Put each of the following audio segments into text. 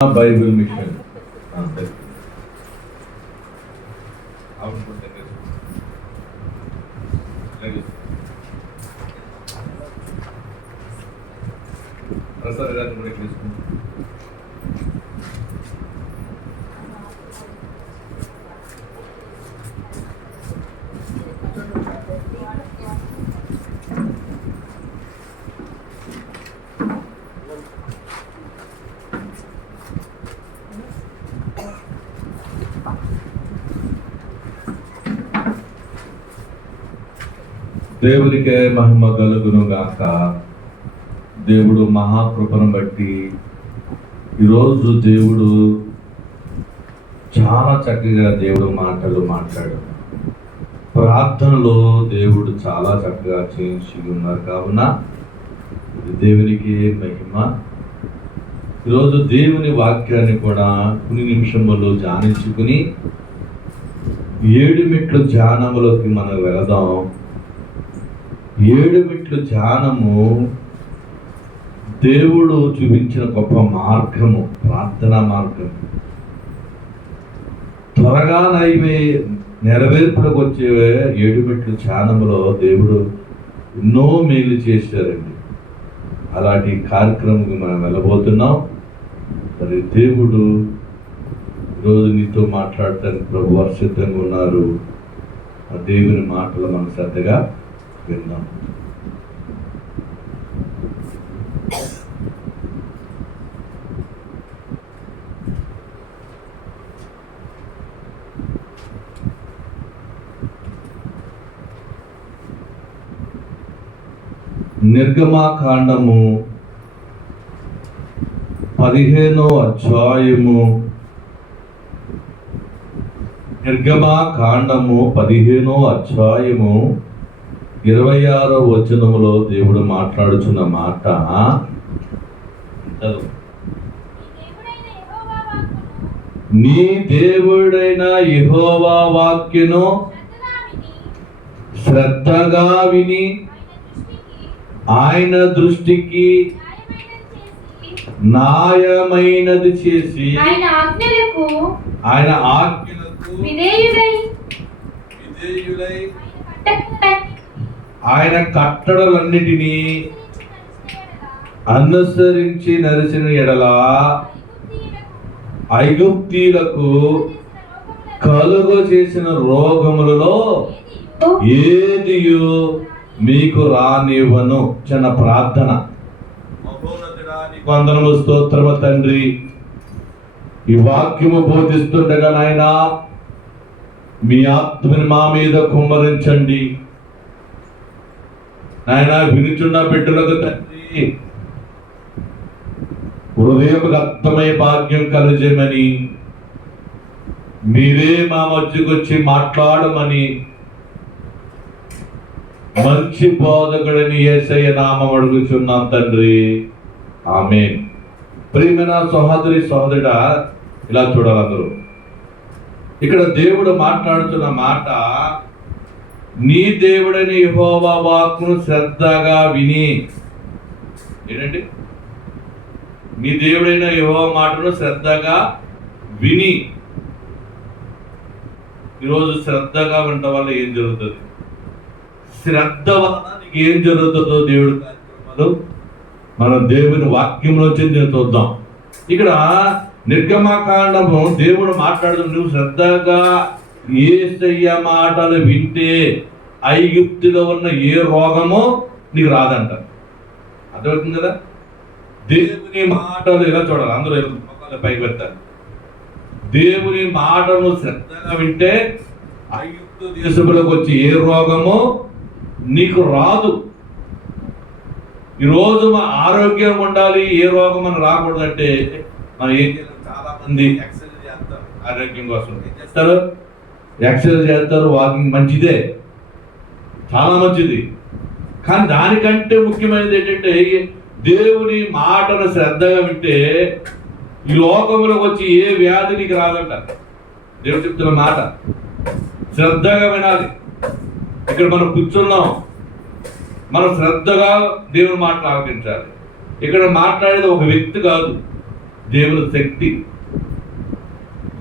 Bible machine Prasad గారిని కూడా తీసుకుంటాం. దేవునికే మహిమ కలుగును గాక. దేవుడు మహాకృపను బట్టి ఈరోజు దేవుడు చాలా చక్కగా దేవుడు మాటలు మాట్లాడు, ప్రార్థనలో దేవుడు చాలా చక్కగా చేయించి ఉన్నారు. కావున దేవునికి మహిమ. ఈరోజు దేవుని వాక్యాన్ని కూడా కొన్ని నిమిషములు ధ్యానించుకుని 7 మెట్లు ధ్యానములోకి మనం వెళదాం. 7 మెట్లు ధ్యానము దేవుడు చూపించిన గొప్ప మార్గము, ప్రార్థనా మార్గం. త్వరగా నెరవేర్పులకు వచ్చే 7 మెట్లు ధ్యానములో దేవుడు ఎన్నో మేలు చేశారండి. అలాంటి కార్యక్రమంకి మనం వెళ్ళబోతున్నాం. మరి దేవుడు ఈరోజు నీతో మాట్లాడటానికి ప్రభు సిద్ధంగా ఉన్నారు. ఆ దేవుని మాటలు మనం శ్రద్ధగా విందాం. నిర్గమాకాండము 15వ అధ్యాయము. నిర్గమాకాండము 15వ అధ్యాయము 26వ వచనములో దేవుడు మాట్లాడుచున్న మాట, నీ దేవుడైన యెహోవా వాక్యను శ్రద్ధగా విని ఆయన దృష్టికి న్యాయమైనది చేసి ఆయన ఆజ్ఞలకు విధేయులై ఆయన కట్టడలన్నిటినీ అనుసరించి నడిచిన ఎడల ఐగుప్తీయులకు కలుగు చేసిన రోగములలో ఏదియు మీకు రానివ్వను. చిన్న ప్రార్థన. వందనము, స్తోత్రము తండ్రి. ఈ వాక్యము బోధిస్తుండగా నాయన మీ ఆత్మని మా మీద కుమ్మరించండి నాయన. వినుచున్న బిడ్డలకు తండ్రి హృదయముకు అర్థమయ్యే భాగ్యం కలుగజేయమని, మీరే మా మధ్యకు వచ్చి మాట్లాడమని మంచి బోధకుడిని యేసయ్య నామం అడుగుచున్నాం తండ్రి. ఆమేన్. ప్రియమైన సహోదరి సహోదరుడా, ఇలా చూడాలి అందరూ. ఇక్కడ దేవుడు మాట్లాడుతున్న మాట, నీ దేవుడైన యెహోవా వాక్కును శ్రద్ధగా విని. ఏంటంటే నీ దేవుడైన యెహోవా మాటను శ్రద్ధగా విని. ఈరోజు శ్రద్ధగా ఉండటం వల్ల ఏం జరుగుతుంది? శ్రద్ధ వలన నీకు ఏం జరుగుతుందో దేవుడి కార్యక్రమాలు మనం దేవుని వాక్యంలోంచి చూద్దాం. ఇక్కడ నిర్గమకాండము దేవుడు మాట్లాడుతూ, నువ్వు శ్రద్ధగా యేసయ్య మాటలు వింటే ఐగుప్తులో ఉన్న ఏ రోగమో నీకు రాదంట. అర్థమవుతుంది కదా? దేవుని మాటలు ఇలా చూడాలి. అందరూ పైకి పెడతారు. దేవుని మాటను శ్రద్ధగా వింటే ఐగుప్తు దేశంలోకి వచ్చి ఏ రోగమో నీకు రాదు. ఈరోజు మన ఆరోగ్యం ఉండాలి, ఏ రోగం మనం రాకూడదంటే మనం ఏం చేయాలి? చాలా మంది ఎక్సర్సైజ్ చేస్తారు. ఆరోగ్యం కోసం ఏం చేస్తారు? ఎక్సర్సైజ్ చేస్తారు. వాకింగ్ మంచిదే, చాలా మంచిది. కానీ దానికంటే ముఖ్యమైనది ఏంటంటే దేవుని మాటను శ్రద్ధగా వింటే ఈ లోకంలోకి వచ్చి ఏ వ్యాధి నీకు రాదంట. దేవుడు చెప్తున్న మాట శ్రద్ధగా వినాలి. ఇక్కడ మనం కూర్చున్నాం, మనం శ్రద్ధగా దేవుని మాటలు ఆలకించాలి. ఇక్కడ మాట్లాడేది ఒక వ్యక్తి కాదు, దేవుని శక్తి.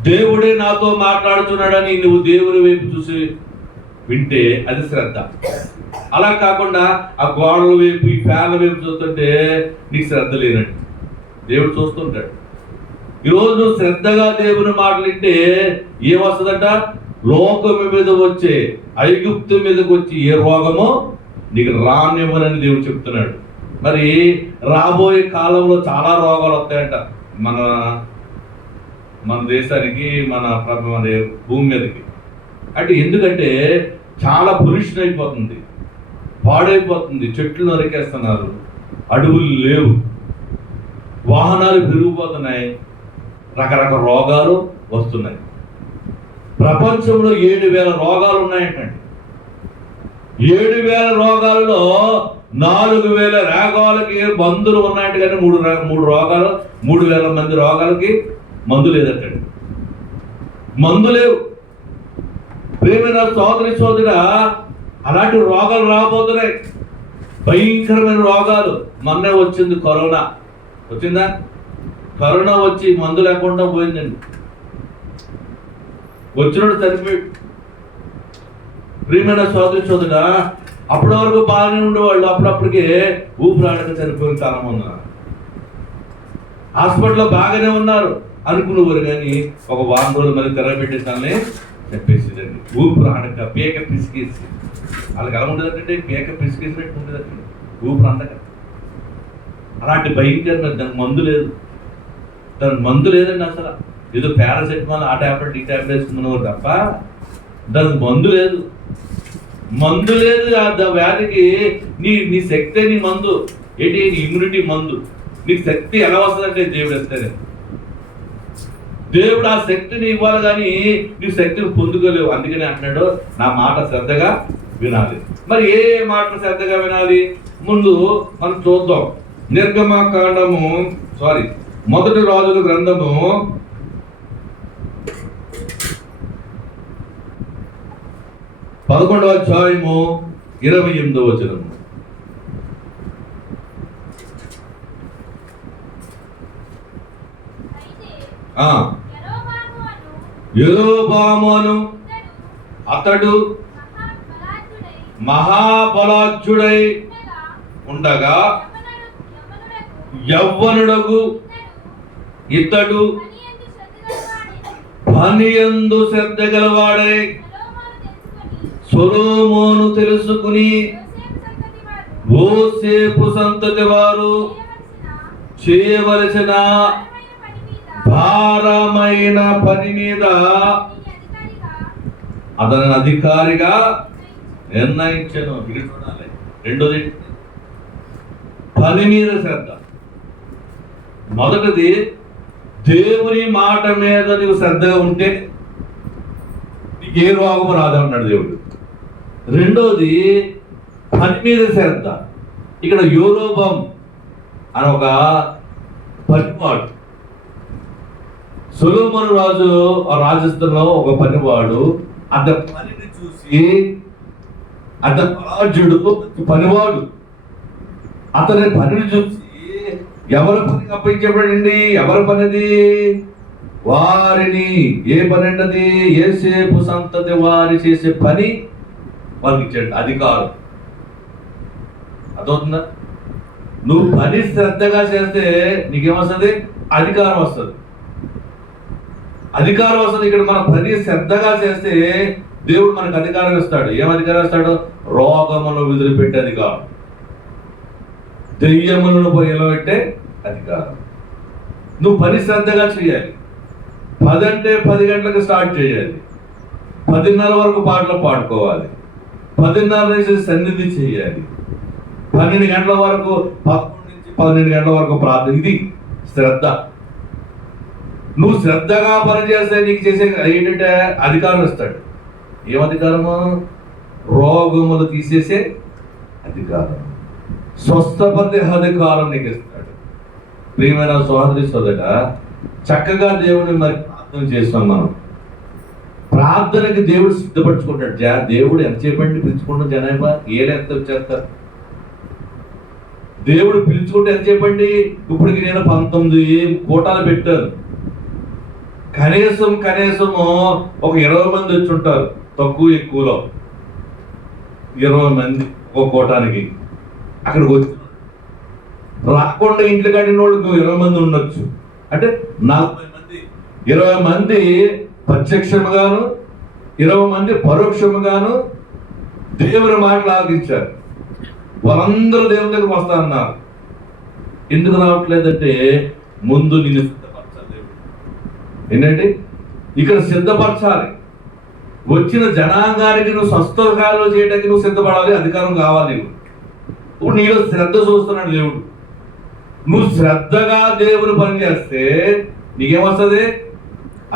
దేవుడే నాతో మాట్లాడుతున్నాడని నువ్వు దేవుని వైపు చూసి వింటే అది శ్రద్ధ. అలా కాకుండా ఆ గోడల వైపు, ఈ ఫ్యాన్ల వైపు చూస్తుంటే నీకు శ్రద్ధ లేనట్టు. దేవుడు చూస్తుంటాడు. ఈరోజు నువ్వు శ్రద్ధగా దేవుని మాటలు వింటే ఏమొస్తుందంట? లోకం మీద వచ్చే, ఐగుప్తు మీదకి వచ్చి ఏ రోగమో నీకు రానివ్వనని దేవుడు చెప్తున్నాడు. మరి రాబోయే కాలంలో చాలా రోగాలు వస్తాయంట మన దేశానికి, మన భూమి మీదకి. అంటే ఎందుకంటే చాలా పొల్యూషన్ అయిపోతుంది, పాడైపోతుంది, చెట్లు నరికేస్తున్నారు, అడవులు లేవు, వాహనాలు పెరిగిపోతున్నాయి, రకరకాల రోగాలు వస్తున్నాయి. ప్రపంచంలో 7,000 రోగాలు ఉన్నాయంటండి. 7,000 రోగాలలో 4,000 రోగాలకి మందులు ఉన్నాయంట, కానీ 3,000 మంది రోగాలకి మందు లేదంటండి. మందు లేవు. ప్రేమైన సోదరి సోదర, అలాంటి రోగాలు రాబోతున్నాయి, భయంకరమైన రోగాలు. మొన్నే వచ్చింది కరోనా. వచ్చిందా? కరోనా వచ్చి మందు లేకుండా పోయిందండి. వచ్చినప్పుడు చనిపోయి. ప్రియమైన సోదరి సోదర, అప్పటి వరకు బాగానే ఉండేవాళ్ళు, అప్పుడప్పటికే ఊపిరాడక చనిపోయిన కాలం ఉన్నారు. హాస్పిటల్లో బాగానే ఉన్నారు అనుకునేవారు, కానీ ఒక వారం రోజులు మళ్ళీ తెరబెట్టేసాలని చెప్పేసిందండి. ఊపిరాడక పేక పిసికేసి. వాళ్ళకి ఎలా ఉండేదంటే పేక పిసికేసినట్టు ఉండేదండి ఊపిరి అందక. అలాంటి భయంకరమైన దానికి మందు లేదు. దానికి మందు లేదండి అసలు. ఏదో పారాసెటమాల్, ఆ ట్యాబ్లెట్, ఈ ట్యాబ్లెట్ వేసుకున్నవారు తప్ప దానికి మందు లేదు. మందు లేదు. ఆ వ్యాధికి నీ శక్తే నీ మందు. ఏంటి? నీ ఇమ్యూనిటీ మందు. నీకు శక్తి ఎలా వస్తుందంటే దేవుడు వస్తేనే. దేవుడు ఆ శక్తిని ఇవ్వాలి, కానీ నువ్వు శక్తిని పొందుకోలేవు. అందుకని అంటున్నాడు, నా మాట శ్రద్ధగా వినాలి. మరి ఏ మాట శ్రద్ధగా వినాలి? ముందు మనం చూద్దాం. నిర్గమకాండము, మొదటి రాజుల గ్రంథము 11వ అధ్యాయము 28వ వచనము. యెరోబాము అతడు మహాబలాఢ్యుడై ఉండగా యవ్వనుడగు ఇతడు పనియందు శ్రద్ధ గలవాడై సొలొమోను తెలుసుకుని యోసేపు సంతతి వారు చేయవలసిన భారమైన పని మీద అతని అధికారిగా నిర్ణయించను. ఇది చూడాలి. రెండోది పని మీద శ్రద్ధ. మొదటిది దేవుని మాట మీద నీవు శ్రద్ధగా ఉంటే నీకు ఏ రోగము రాదన్నాడు దేవుడు. రెండోది పని మీద శ్రద్ధ. ఇక్కడ యోరోబాం అని ఒక పనివాడు, సొలొమోను రాజు రాజస్థాన్లో ఒక పనివాడు, అతని పనిని చూసి అతని బలాఢ్యుడు పనివాడు అతని పనిని చూసి ఎవరి పని అప్పగించబడింది? ఎవరి పనిది? వారిని. ఏ పని అన్నది? యోసేపు సంతతి వారి చేసే పని వాళ్ళకి ఇచ్చాడు, అధికారం. అదవుతుందా? నువ్వు పని శ్రద్ధగా చేస్తే నీకేమొస్తుంది? అధికారం వస్తుంది. అధికారం వస్తుంది. ఇక్కడ మన పని శ్రద్ధగా చేస్తే దేవుడు మనకు అధికారం ఇస్తాడు. ఏం అధికారం ఇస్తాడు? రోగమును వదిలిపెట్టే అధికారం, దెయ్యములను నిలబెట్టే అధికారం. నువ్వు పని శ్రద్ధగా చేయాలి. 10 అంటే 10 గంటలకు స్టార్ట్ చేయాలి. 10:30 వరకు పాటలు పాడుకోవాలి. 10:30 నుంచి సన్నిధి చేయాలి. 12 గంటల వరకు, 11 నుంచి 12 గంటల వరకు ప్రార్థన. ఇది శ్రద్ధ. నువ్వు శ్రద్ధగా పనిచేస్తే నీకు చేసే ఏంటంటే అధికారం ఇస్తాడు. ఏం అధికారము? రోగములు తీసేసే అధికారం, స్వస్థపరిచే అధికారం నీకు ఇస్తాడు. ప్రియమైన సోదరి సోదర, చక్కగా దేవుడిని మరి ప్రార్థన చేస్తాం. మనం ప్రార్థనకి దేవుడు సిద్ధపరచుకుంటాడు. దేవుడు ఎంత చెప్పండి పిలుచుకుంటాం. జనాభా ఏళ్ళు ఎంత వచ్చేస్తారు? దేవుడు పిలుచుకుంటే ఎంత చెప్పండి, ఇప్పటికి నేను 19 కూటాలు పెట్టాను. కనీసము ఒక 20 మంది వచ్చి ఉంటారు, తక్కువ ఎక్కువలో 20 మంది ఒక కూటానికి. అక్కడికి వచ్చి రాకుండా ఇంట్లో కట్టిన వాళ్ళకి 20 మంది ఉండొచ్చు. అంటే 40 మంది, 20 మంది ప్రత్యక్షముగాను 20 మంది పరోక్షముగాను దేవుని మాటలు ఆలకించారు. వాళ్ళందరూ దేవుని దగ్గరకు వస్తా అన్నారు. ఎందుకు రావట్లేదంటే ముందు నిన్ను సిద్ధపరచాలి దేవుడు. ఏంటంటే ఇక్కడ సిద్ధపరచాలి. వచ్చిన జనాంగానికి నువ్వు స్వస్థకాలు చేయడానికి నువ్వు సిద్ధపడాలి, అధికారం కావాలి. ఇప్పుడు నీలో శ్రద్ధ చూస్తున్నాడు దేవుడు. నువ్వు శ్రద్ధగా దేవుని పని చేస్తే నీకేమొస్తుంది?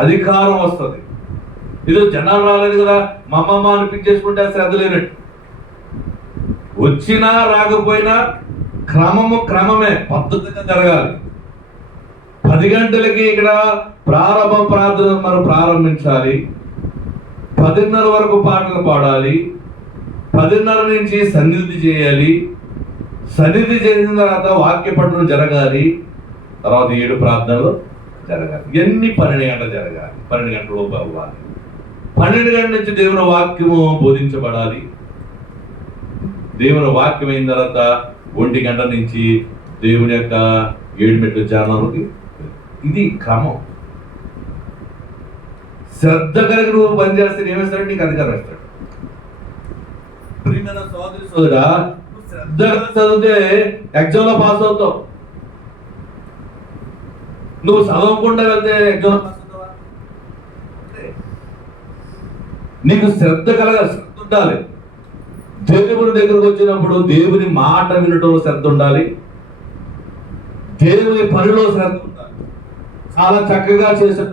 అధికారం వస్తుంది. ఇది జనాలు రాలేదు కదా, మా అమ్మమ్మ అనిపించేసుకుంటే శ్రద్ధ లేనట్టు. వచ్చినా రాకపోయినా క్రమమే పద్ధతిగా జరగాలి. 10 గంటలకి ఇక్కడ ప్రారంభ ప్రార్థన మనం ప్రారంభించాలి. 10:30 వరకు పాటలు పాడాలి. 10:30 నుంచి సన్నిధి చేయాలి. సన్నిధి చేసిన తర్వాత వాక్య పఠనం జరగాలి. తర్వాత 7 ప్రార్థనలు జరగాలి. ఎన్ని 12 గంటలు జరగాలి. 12 గంటల లోపు అవ్వాలి. 12 గంటల నుంచి దేవుని వాక్యము బోధించబడాలి. దేవుని వాక్యం అయిన తర్వాత 1 గంట నుంచి దేవుని యొక్క 7 మెట్ల ఛానల్కి. ఇది క్రమం. శ్రద్ధ కలిగి నువ్వు పని చేస్తే ఏమేస్తాడు? నీకు అధికారం ఇస్తాడు. ప్రియమైన సోదరి సోదరా, శ్రద్ధగా చదివితే ఎగ్జామ్ లో పాస్ అవుతావు. నువ్వు చదవకుండా వెళ్తే ఎగ్జామ్ పాస్ అవుతావా? నీకు శ్రద్ధ ఉండాలి. దేవుని దగ్గరకు వచ్చినప్పుడు దేవుని మాట వినటంలో శ్రద్ధ ఉండాలి. దేవుని పనిలో శ్రద్ధ ఉండాలి. చాలా చక్కగా చేసిన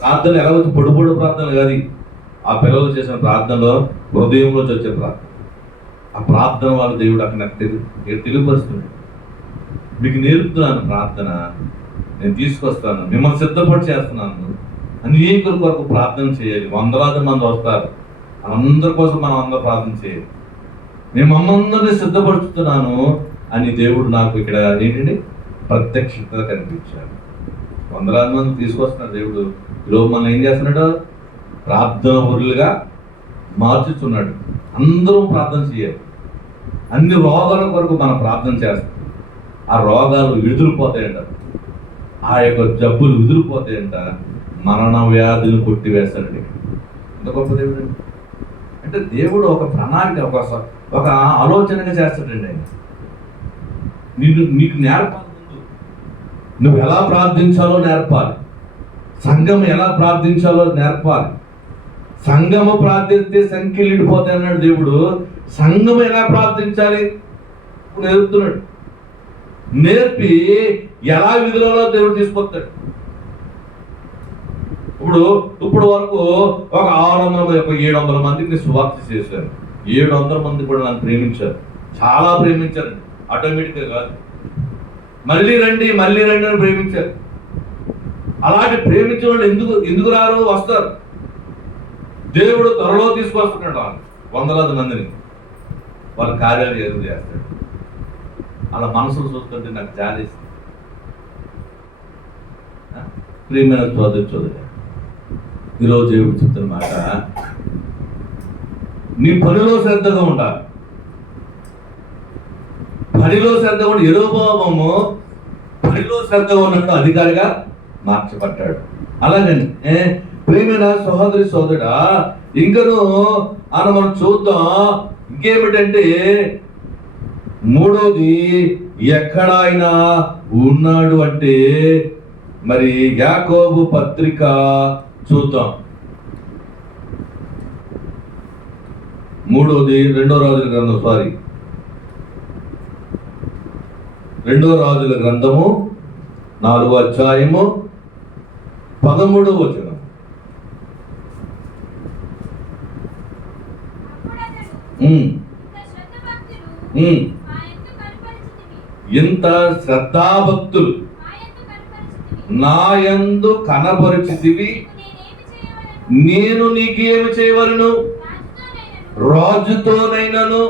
ప్రార్థన ఎలా వచ్చి పొడి ప్రార్థనలు కాదు. ఆ పిల్లలు చేసిన ప్రార్థనలో హృదయంలో వచ్చే ప్రార్థన. ఆ ప్రార్థన వాళ్ళు దేవుడు అక్కడ నాకు తెలియపరుస్తున్నాడు. మీకు నేర్పుతున్నాను ప్రార్థన, నేను తీసుకొస్తాను, మిమ్మల్ని సిద్ధపడి చేస్తున్నాను. అన్ని కొరకు ప్రార్థన చేయాలి. 100,000 మంది వస్తారు, అందరి కోసం మనం అందరూ ప్రార్థన చేయాలి. నేను మమ్మందరినీ సిద్ధపరుచుతున్నాను అని దేవుడు నాకు ఇక్కడ ఏంటంటే ప్రత్యక్షత కనిపించాడు. 100,000 మంది తీసుకొస్తున్నాడు దేవుడు. ఈరోజు మనం ఏం చేస్తున్నాడు? ప్రార్థన ఊరులుగా మార్చుతున్నాడు. అందరూ ప్రార్థన చేయాలి. అన్ని రోగాల కొరకు మనం ప్రార్థన చేస్తాం. ఆ రోగాలు విడుదలపోతాయంట, ఆ యొక్క జబ్బులు విడుదలపోతాయంట, మరణ వ్యాధులు కొట్టివేస్తాడండి. ఎంత గొప్ప దేవుడు అండి. అంటే దేవుడు ఒక ప్రణాళిక, ఒక ఆలోచనగా చేస్తాడండి ఆయన. నీకు నేర్పాలి. ముందు నువ్వు ఎలా ప్రార్థించాలో నేర్పాలి. సంఘం ఎలా ప్రార్థించాలో నేర్పాలి. సంఘము ప్రార్థిస్తే సంఖ్యలు నిండిపోతాయి అన్నాడు దేవుడు. సంఘం ఎలా ప్రార్థించాలి నేర్పుతున్నాడు. నేర్పి ఎలా విధులలో దేవుడు తీసుకొస్తాడు. ఇప్పుడు వరకు ఒక 700 మందికి సువార్త చేశారు. 700 మంది కూడా నన్ను ప్రేమించారు, చాలా ప్రేమించారు. ఆటోమేటిక్గా కాదు, మళ్ళీ రండి అని ప్రేమించారు. అలాంటి ప్రేమించిన వాళ్ళు ఎందుకు రారు? వస్తారు. దేవుడు త్వరలో తీసుకొస్తున్నాడు వాళ్ళు 100,000 మందిని. వాళ్ళ కార్యాలు ఎదురు చేస్తాడు. అలా మనసులు చూస్తుంటే నాకు జాలేసింది. ప్రియమైన చదువు ఈరోజు దేవుడు చెప్తున్న మాట, నీ పనిలో శ్రద్ధగా ఉండాలి. పనిలో శ్రద్ధగా ఉండి యెరొబోయాము పనిలో శ్రద్ధగా ఉన్నట్టు అధికారిగా మార్చబడ్డాడు. అలాగని ప్రియమైన సహోదరి సోదరుడా, ఇంకను మనం చూద్దాం. ఇంకేమిటంటే 3వది ఎక్కడ ఆయన ఉన్నాడు అంటే మరి యాకోబు పత్రిక చూద్దాం. 3వది 2వ రాజుల గ్రంథం, 2వ రాజుల గ్రంథము 4వ అధ్యాయము 13వ వచనం. ఇంత శ్రద్ధాభక్తులు నా యందు కనపరిచితివి, నేను నీకేమి చేయవలను? రాజుతోనైనను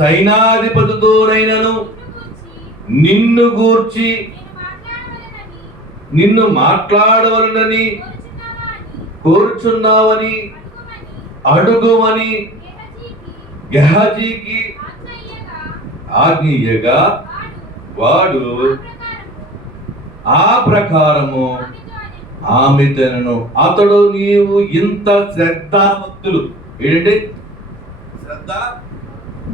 సైనాధిపతితోనైనను నిన్ను గూర్చి నిన్ను మాట్లాడవలనని కోరుచున్నావని అడుగుమని గెహజీకి ఆజ్ఞయ్యగా వాడు ఆ ప్రకారము ఆమెతను అతడు నీవు ఇంత శ్రద్ధాభక్తులు ఏంటంటే శ్రద్ధ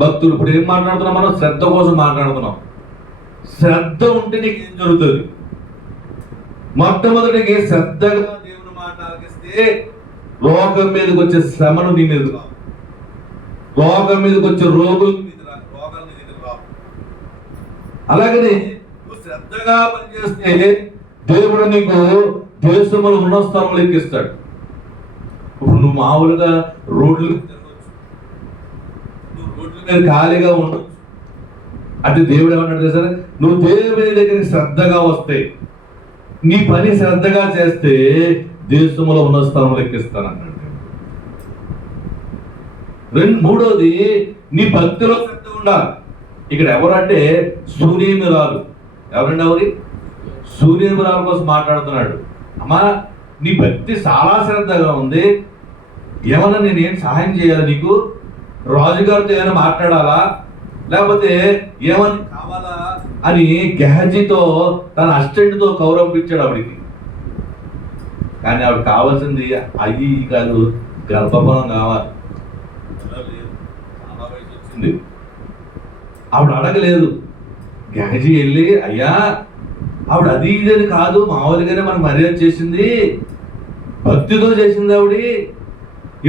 భక్తులు. ఇప్పుడు ఏం మాట్లాడుతున్నాం మనం? శ్రద్ధ కోసం మాట్లాడుతున్నాం. శ్రద్ధ ఉంటే నీకు ఏం జరుగుతుంది? మొట్టమొదటికి శ్రద్ధగా దేవుని మాట ఆలకిస్తే రోగం మీదకి వచ్చే శ్రమను నీ మీద రావు, రోగం మీదకి వచ్చే రోగాలు నీ మీద రావు. అలాగనే నువ్వు శ్రద్ధగా పనిచేస్తే దేవుడు నీకు దేశంలో ఉన్న స్థలంలో ఎక్కిస్తాడు. ఇప్పుడు నువ్వు మామూలుగా రోడ్లు తిరగచ్చు, నువ్వు రోడ్ల మీద ఖాళీగా ఉండొచ్చు. అది దేవుడు ఏమన్నాడు తెలుసా? నువ్వు దేవుని దగ్గరికి శ్రద్ధగా వస్తే, నీ పని శ్రద్ధగా చేస్తే దేశంలో ఉన్న స్థలంలో ఎక్కిస్తానన్నాడు. మూడోది నీ భక్తిలో శ్రద్ధ ఉండాలి. ఇక్కడ ఎవరంటే సూర్యమిరాలు. ఎవరండి? ఎవరి? సూర్యమిరాల కోసం మాట్లాడుతున్నాడు. అమ్మా, నీ భక్తి చాలా శ్రద్ధగా ఉంది, ఏమన్నా నేనేం సహాయం చేయాలి నీకు? రాజుగారితో ఏమైనా మాట్లాడాలా, లేకపోతే ఏమని కావాలా అని గెహజీతో తన అసిస్టెంట్తో కౌరవించాడు ఆవిడికి. కానీ ఆవిడ కావాల్సింది అయ్యి కాదు, గర్భఫలం కావాలి. చాలా వయసు వచ్చింది, ఆవిడ అడగలేదు. గెహజీ వెళ్ళి, అయ్యా ఆవిడ అది ఇదని కాదు, మామూలుగానే మనకు మర్యాద చేసింది, భక్తితో చేసింది. ఆవిడ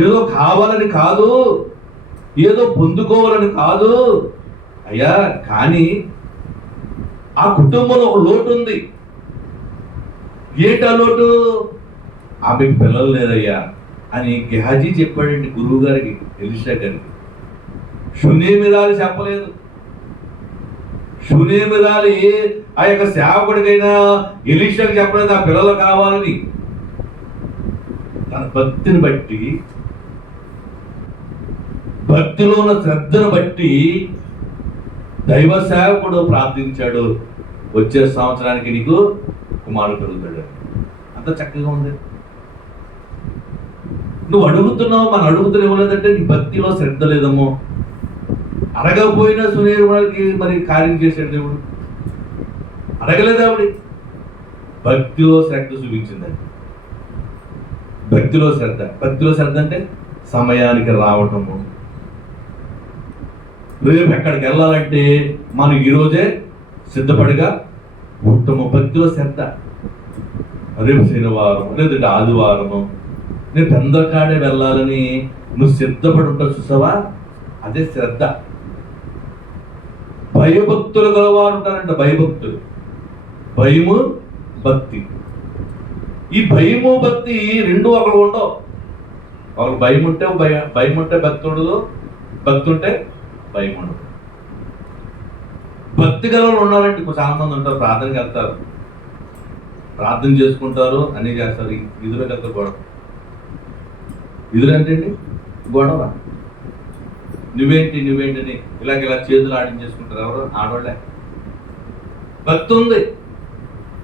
ఏదో కావాలని కాదు, ఏదో పొందుకోవాలని కాదు అయ్యా, కానీ ఆ కుటుంబంలో ఒక లోటు ఉంది. ఏంటా లోటు? ఆమెకు పిల్లలు లేదయ్యా అని గెహజీ చెప్పాడండి గురువు గారికి, ఎలీషా గారికి. షూనేమిరాలు చెప్పలేదు. షూనేమిరాలు ఆ యొక్క సేవకుడికైనా ఎలీషాకి చెప్పలేదు ఆ పిల్లలు కావాలని. తన భక్తిని బట్టి, భక్తిలో ఉన్న శ్రద్ధను బట్టి దైవ సేవకుడు ప్రార్థించాడు, వచ్చే సంవత్సరానికి నీకు కుమారుడు కలుగుతాడు. అంత చక్కగా ఉంది. నువ్వు అడుగుతున్నావు, మనం అడుగుతున్న ఇవ్వలేదంటే నీ భక్తిలో శ్రద్ధ లేదమ్మో. అడగకపోయినా సునీరుడికి మరి కార్యం చేశాడు దేవుడు. అడగలేదు ఆవిడ, భక్తిలో శ్రద్ధ చూపించిందండి. భక్తిలో శ్రద్ధ. భక్తిలో శ్రద్ధ అంటే సమయానికి రావటము. రేపు ఎక్కడికి వెళ్ళాలంటే మనం ఈరోజే సిద్ధపడిగా ఉంటాము. భక్తిలో శ్రద్ధ. రేపు శనివారం లేదంటే ఆదివారము నేను పెందకాడే వెళ్ళాలని నువ్వు సిద్ధపడి ఉంటావు చూసావా, అదే శ్రద్ధ. భయభక్తులు గలవారు ఉంటారంట. భయభక్తులు, భయము భక్తి. ఈ భయము భక్తి రెండు ఒకరు ఉండవు. ఒకరు భయం ఉంటే భయం ఉంటే భక్తి ఉండదు, భక్తి ఉంటే భయం ఉండదు. భక్తి గలవాళ్ళు ఉన్నారంటే చాలా మంది ఉంటారు, ప్రార్థనకి వెళ్తారు, ప్రార్థన చేసుకుంటారు, అన్నీ చేస్తారు. ఇదురుకి వెళ్తారు గొడవ. ఇదురంటే గొడవ. నువ్వేంటి అని ఇలా చేతులు ఆడించేసుకుంటారు. ఎవరు? ఆడవాళ్ళే. భక్తి ఉంది.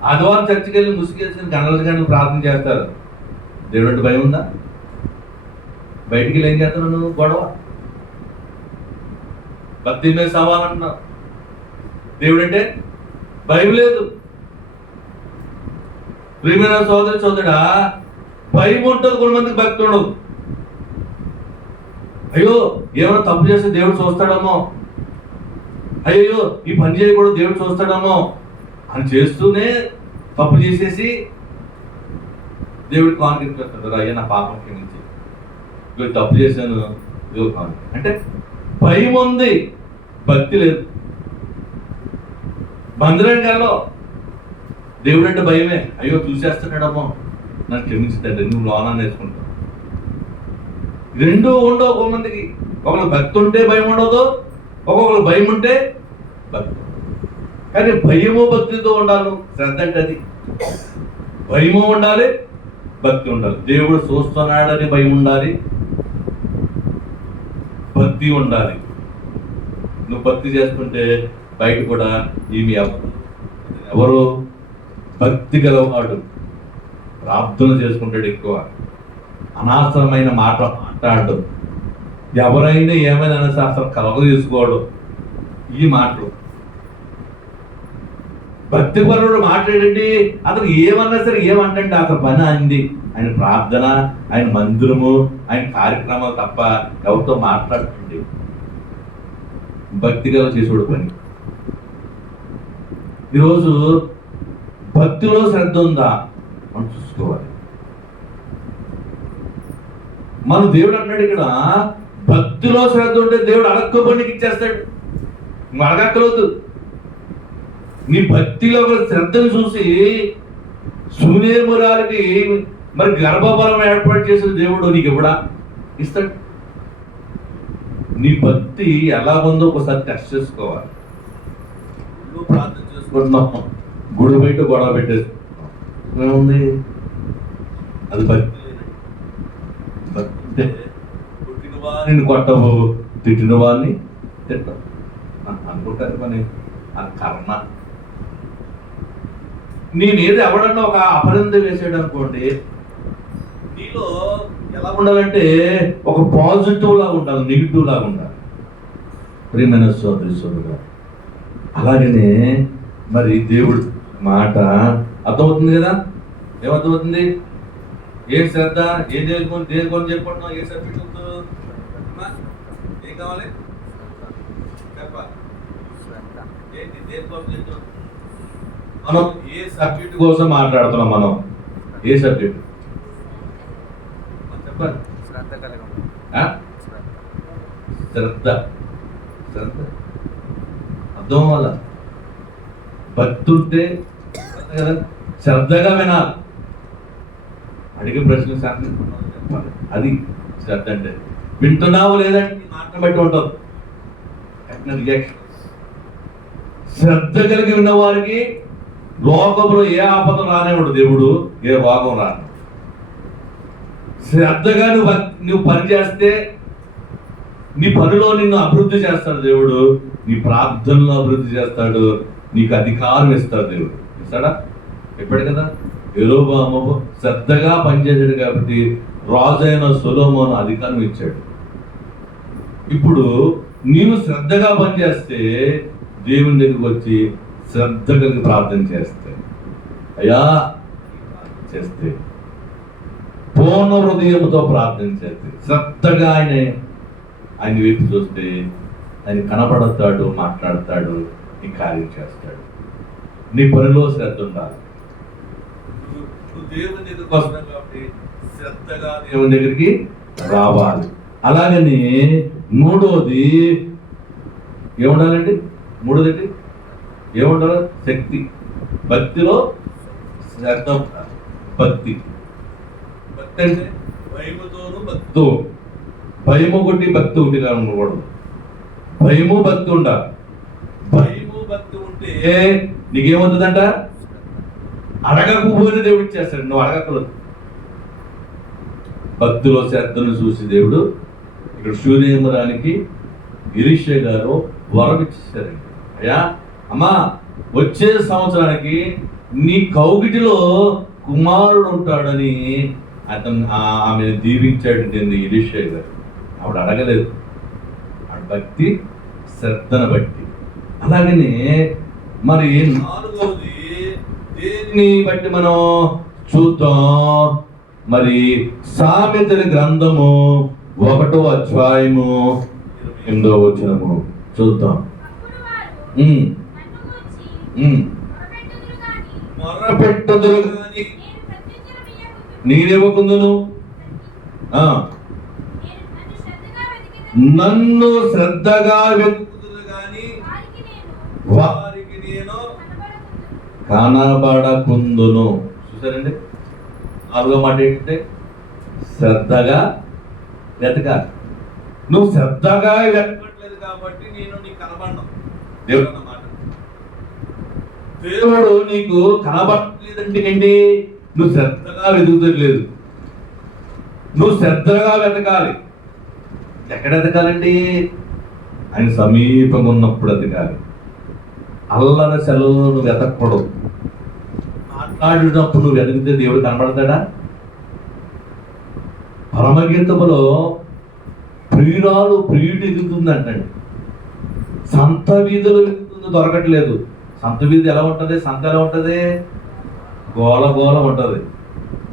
ఆదివారం చర్చికి వెళ్ళి ముసుగేసుకుని గంటలు ప్రార్థన చేస్తారు. దేవుడు అంటే భయం ఉందా? బయటికి వెళ్ళి ఏం చేస్తాను నువ్వు? గొడవ. భక్తి మీద సవాల్ అంటున్నావు. దేవుడు అంటే భయం లేదు. ప్రియమైన సోదరుడా, భయం ఉంటుంది, కొంతమందికి భక్తి ఉండదు. అయ్యో ఏమైనా తప్పు చేస్తే దేవుడు చూస్తాడమ్మో, అయ్యో ఈ పని చేయకూడదు దేవుడు చూస్తాడమ్మో అని చేస్తూనే తప్పు చేసేసి దేవుడికి కాన్ఫిడెన్స్ పెడతాడు. అయ్యా నా పాపం క్షమించి, ఇవి తప్పు చేశాను, ఇదిగో కాన్ఫిడెన్స్. అంటే భయం ఉంది, భక్తి లేదు. మందిరానికి వెళ్ళో దేవుడు అంటే భయమే. అయ్యో చూసేస్తున్నాడమ్మో, నన్ను క్షమించుతాడు, నువ్వు లోనా నేర్చుకుంటావు. రెండు ఉండవు ఒక్కొక్కమందికి. ఒకళ్ళు భక్తి ఉంటే భయం ఉండదు, ఒక్కొక్కరు భయం ఉంటే భక్తి. కానీ భయము భక్తితో ఉండాలి. శ్రద్ధ అంటే అది. భయము ఉండాలి, భక్తి ఉండాలి. దేవుడు చూస్తున్నాడని భయం ఉండాలి, భక్తి ఉండాలి. నువ్వు భక్తి చేస్తుంటే బయట కూడా ఈమె ఎవరు భక్తి గలవాడు, ప్రార్థన చేసుకుంటాడు, ఎక్కువ అనవసరమైన మాట్లాడడం, ఎవరైనా ఏమైనా అనేసి అసలు కలగ తీసుకోవడం, ఈ మాటలు. భక్తిపరుడు మాట్లాడండి, అతను ఏమన్నా సరే ఏమంటండి, అతని పని అయింది, ఆయన ప్రార్థన, ఆయన మందిరము, ఆయన కార్యక్రమాలు తప్ప ఎవరితో మాట్లాడుతుంది. భక్తిగా చేసేవాడు పని. ఈరోజు భక్తిలో శ్రద్ధ ఉందా మనం చూసుకోవాలి. మన దేవుడు అంటాడు ఇక్కడ, భక్తిలో శ్రద్ధ ఉంటే దేవుడు అడక్కోబడికి ఇచ్చేస్తాడు, నువ్వు అడగక్కలవద్దు. నీ భక్తిలో శ్రద్ధను చూసి శూన్యమురాలికి మరి గర్భఫలం ఏర్పాటు చేసిన దేవుడు నీకు ఇవ్వడా? ఇస్తాడు. నీ భక్తి ఎలా ఉందో ఒకసారి టెస్ట్ చేసుకోవాలి. ప్రార్థన చేసుకుంటున్నాం, గుడి బయట గొడవ పెట్టేసుకుంటున్నాం, ఏముంది? అది భక్తి. భక్తి అంటే కొట్టిన వారిని కొట్టవు, తిట్టిన వారిని తిట్టవు అనుకుంటారు. పని ఆ కర్మ. నేనేది ఎవడన్నా ఒక అపరింద వేసాడు అనుకోండి, నీలో ఎలా ఉండాలంటే ఒక పాజిటివ్ లాగా ఉండాలి, నెగిటివ్ లాగా ఉండాలి. ప్రియమైన సోదరి సోదరుగా, అలాగనే మరి దేవుడు మాట అర్థమవుతుంది కదా? ఏమర్థమవుతుంది? ఏం శ్రద్ధ, ఏం దేనికొని చెప్పుకుంటున్నావు, ఏ సబ్జెక్ట్ ఏం కావాలి చెప్పాలి. ఏంటి దేనికోసం చెప్తున్నాం? మనం ఏ సబ్జెక్ట్ కోసం మాట్లాడుతున్నాం? మనం ఏ సబ్జెక్ట్ చెప్పాలి? శ్రద్ధ. శ్రద్ధ అర్థం వల్ల భక్తి ఉంటే కదా, శ్రద్ధగా వినాలి, అడిగే ప్రశ్న చెప్పాలి. అది శ్రద్ధ అంటే. వింటున్నావు లేదంటే మాట బట్టి ఉంటుంది రియాక్షన్. శ్రద్ధ కలిగి ఉన్న వారికి లోకంలో ఏ ఆపద రానివాడు దేవుడు, ఏ రోగం రాను. శ్రద్ధగా నువ్వు పని చేస్తే నీ పనిలో నిన్ను అభివృద్ధి చేస్తాడు దేవుడు, నీ ప్రార్థనలో అభివృద్ధి చేస్తాడు, నీకు అధికారం ఇస్తాడు దేవుడు. ఇస్తాడా? చెప్పాడు కదా, యెరోబాము శ్రద్ధగా పనిచేసాడు కాబట్టి రాజైన సొలొమోను అధికారం ఇచ్చాడు. ఇప్పుడు నీవు శ్రద్ధగా పనిచేస్తే దేవుని దగ్గరికి వచ్చి శ్రద్ధ కలిగి ప్రార్థన చేస్తే, అయ్యా చేస్తే, పూర్ణ హృదయంతో ప్రార్థన చేస్తే, శ్రద్ధగా ఆయన వైపు చూస్తే ఆయన కనపడతాడు, మాట్లాడతాడు, నీ కార్యం చేస్తాడు. నీ పనిలో శ్రద్ధ ఉండాలి. నువ్వు దేవుని దగ్గరికి వస్తున్నావు కాబట్టి శ్రద్ధగా దేవుని దగ్గరికి రావాలి. అలాగని మూడోది ఏముండాలండి? మూడోది ఏముండాలి? శక్తి. భక్తిలో శ్రద్ధ ఉండాలి. భక్తి అంటే భయముతోను భక్తితో, భయము కొట్టి భక్తి ఒకటిగా ఉండకూడదు. భయము భక్తి ఉండాలి. భయము భక్తి ఉంటే నీకేమవుతుందంట? అడగకపోయిన దేవుడు ఇచ్చేస్తాడు, నువ్వు అడగకూడదు. భక్తిలో శ్రద్ధను చూసి దేవుడు ఇక్కడ శూనేమురానికి ఎలీషా గారు వరం ఇచ్చేసారండి. అయ్యా అమ్మా, వచ్చే సంవత్సరానికి నీ కౌగిటిలో కుమారుడు ఉంటాడని ఆమెను దీవించాడు ఎలీషా గారు. ఆవిడ అడగలేదు, ఆవిడ భక్తి శ్రద్ధను బట్టి. అలాగనే మరి నాలుగవది దేనిని బట్టి మనం చూద్దాం. మరి సామెతల గ్రంథము 1వ అధ్యాయము 8వ వచనము చూద్దాం. మొర్రపెట్టుదురు గాని నేనివ్వకుందును, నన్ను శ్రద్ధగా వెతుకుదురు గాని వారికి నేను కనబడకుందును. చూసారండి, నాలుగో మాట ఏంటంటే శ్రద్ధగా వెతకాలి. నువ్వు శ్రద్ధగా వెతకట్లేదు కాబట్టి నేను నీకు కనబడను. దేవుడు అన్నమాట. దేవుడు నీకు కనబడలేదంటే ఏంటి? నువ్వు శ్రద్ధగా వెతుకుతలేదు. నువ్వు శ్రద్ధగా వెతకాలి. ఎక్కడ వెతకాలండి? ఆయన సమీపంగా ఉన్నప్పుడు ఎదగాలి. అల్లరి సెలవులో నువ్వు ఎదగకూడదు. మాట్లాడినప్పుడు నువ్వు ఎదిగితే దేవుడు కనబడతాడా? పరమగీతములో ప్రియుడు ఎదుగుతుందంటండి. సంత వీధులు ఎదుగుతుంది, దొరకట్లేదు. సంత వీధి ఎలా ఉంటుంది? సంత ఎలా ఉంటుంది? గోల గోల ఉంటుంది.